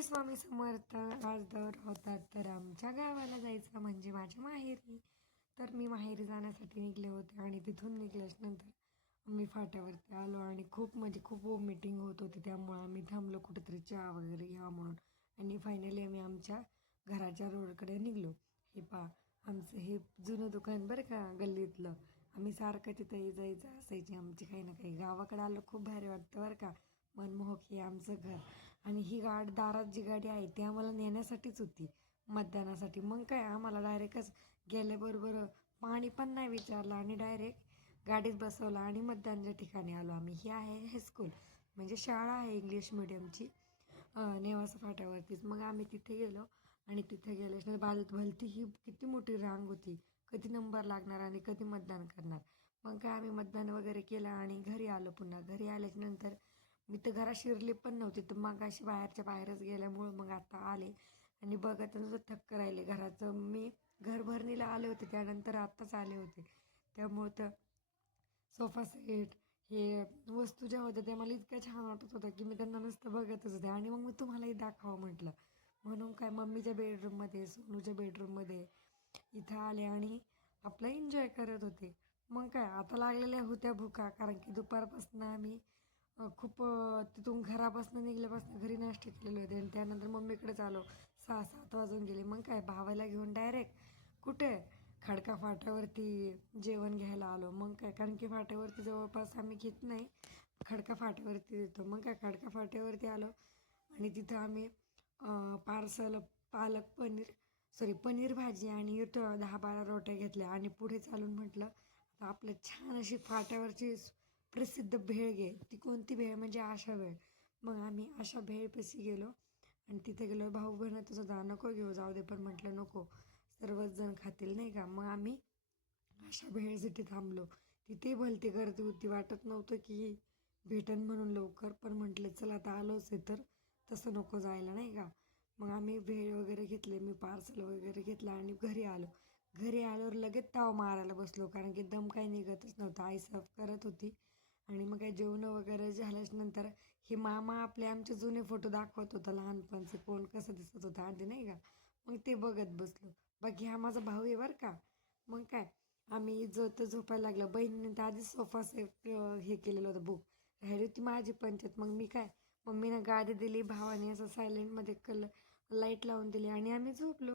श्री स्वामी समर्थ. आज दौरा होता तर आमच्या गावाला जायचं म्हणजे माझ्या माहेरी. तर मी माहेरी जाण्यासाठी निघले होते आणि तिथून निघाल्यानंतर आम्ही फाट्यावरती आलो आणि खूप म्हणजे खूप मीटिंग होत होती, त्यामुळं आम्ही थांबलो कुठेतरी चहा वगैरे घ्या म्हणून. आणि फायनली आम्ही आमच्या घराच्या रोडकडे निघलो. हे पहा, आमचं हे जुनं दुकान बरं का गल्लीतलं. आम्ही सारखं तिथं जायचं असायची आमची काही ना काही. गावाकडे आलो खूप भारी वाटतं बरं का. मनमोहक हे आमचं घर. आणि ही दारात जी गाडी आहे ती आम्हाला नेण्यासाठीच होती, मतदानासाठी. मग काय आम्हाला डायरेक्टच गेल्याबरोबर पाणी पण नाही विचारलं आणि डायरेक्ट गाडीत बसवलं आणि मतदानाच्या ठिकाणी आलो आम्ही. ही आहे हायस्कूल, म्हणजे शाळा आहे इंग्लिश मिडियमची, नेवासा फाट्यावरतीच. मग आम्ही तिथे गेलो आणि तिथे गेल्यानंतर बाजूत भलती ही किती मोठी रांग होती, कधी नंबर लागणार आणि कधी मतदान करणार. मग काय आम्ही मतदान वगैरे केलं आणि घरी आलो. पुन्हा घरी आल्याच्यानंतर मी तर घरात शिरली पण नव्हती, तर मग अशी बाहेरच्या बाहेरच गेल्यामुळं मग आता आले आणि बघत नुसतं थक्क राहिले. घराचं मी घरभरणीला आले होते, त्यानंतर आत्ताच आले होते. त्यामुळं तर सोफा सेट हे वस्तू ज्या होत्या त्या मला इतक्या छान वाटत होत्या की मी त्यांना नुसतं बघतच होते. आणि मग मी तुम्हालाही दाखवावं म्हटलं, म्हणून काय मम्मीच्या बेडरूममध्ये, सोनूच्या बेडरूममध्ये इथं आले आणि आपलं एन्जॉय करत होते. मग काय आता लागलेल्या होत्या भुका, कारण की दुपारपासून आम्ही खूप तिथून घरापासून निघल्यापासून घरी नाश्ते केलेले होते आणि त्यानंतर मम्मीकडेच आलो. 6-7 वाजून गेले. मग काय भावाला घेऊन डायरेक्ट कुठे खडका फाट्यावरती जेवण घ्यायला आलो. मग काय, कारण की फाट्यावरती जवळपास आम्ही घेत नाही, खडका फाट्यावरती देतो. मग काय खडका फाट्यावरती आलो आणि तिथं आम्ही पार्सल पालक पनीर पनीर भाजी आणि 10-12 रोट्या घेतल्या आणि पुढे चालून म्हटलं आता आपलं छान अशी फाट्यावरची प्रसिद्ध भेळ घे. ती कोणती भेळ म्हणजे आशा भेळ. मग आम्ही आशा भेळपाशी गेलो आणि तिथे गेलो. भाऊ म्हणत होता नको घेऊ, जाऊ दे, पण म्हटलं नको, सर्वच जण खातील नाही का. मग आम्ही आशा भेळसाठी थांबलो. तिथे भलती गर्दी होती, वाटत नव्हतं की भेटन म्हणून लवकर, पण म्हटलं चला आता आलोच आहे तर तसं नको जायला नाही का. मग आम्ही भेळ वगैरे घेतले, मी पार्सल वगैरे घेतलं आणि घरी आलो. घरी आल्यावर लगेच ताव मारायला बसलो, कारण की दम काही निघतच नव्हता. आई सर्व करत होती आणि मग काही जेवण वगैरे झाल्यानंतर हे मामा आपले आमचे जुने फोटो दाखवत होता लहानपणचे, कोण कसं दिसत होतं आधी नाही का. मग ते बघत बसलो. बाकी हा माझा भाऊ आहे बरं का. मग काय आम्ही झोपायला लागलं. बहिणीने तर आधीच सोफा सेट हे केलेलं होतं, बुक राहिली होती माझी पंचायत. मग मी काय, मम्मीनं गादी दिली, भावाने असं सायलेंटमध्ये लाईट लावून दिली आणि आम्ही झोपलो.